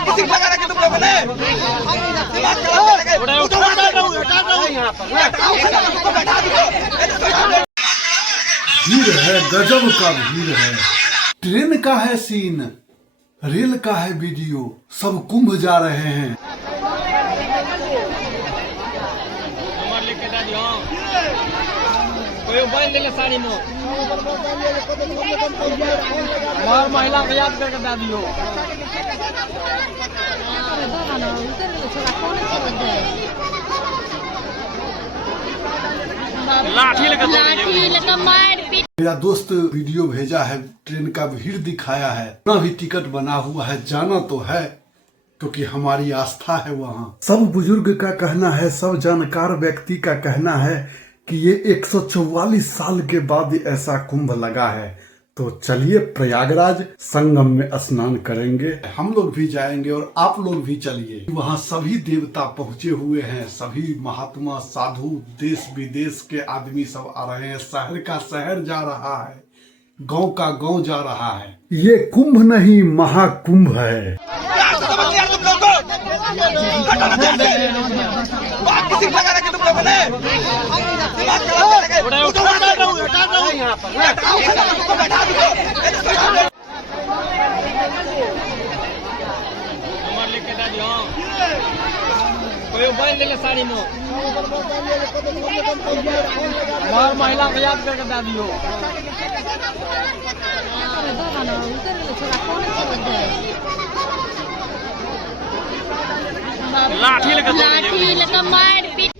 किसी लगा रखे तुम लोगों ने भीड़ है, गजब का भीड़ है। ट्रेन का है सीन, रेल का है वीडियो, सब कुंभ जा रहे हैं। साड़ी में और महिला को याद करके दे दियो। मेरा दोस्त वीडियो भेजा है, ट्रेन का भीड़ दिखाया है, अपना भी टिकट बना हुआ है, जाना तो है क्योंकि हमारी आस्था है वहाँ। सब बुजुर्ग का कहना है, सब जानकार व्यक्ति का कहना है कि ये 144 साल के बाद ऐसा कुंभ लगा है। तो चलिए प्रयागराज संगम में स्नान करेंगे, हम लोग भी जाएंगे और आप लोग भी चलिए। वहाँ सभी देवता पहुँचे हुए हैं, सभी महात्मा साधु देश विदेश के आदमी सब आ रहे हैं, शहर का शहर जा रहा है, गांव का गांव जा रहा है। ये कुंभ नहीं महाकुंभ है। किसी लगा रखे तुम लोगों ने साड़ी में और महिला को याद करके दे दियो। लाठी लगा मार पीट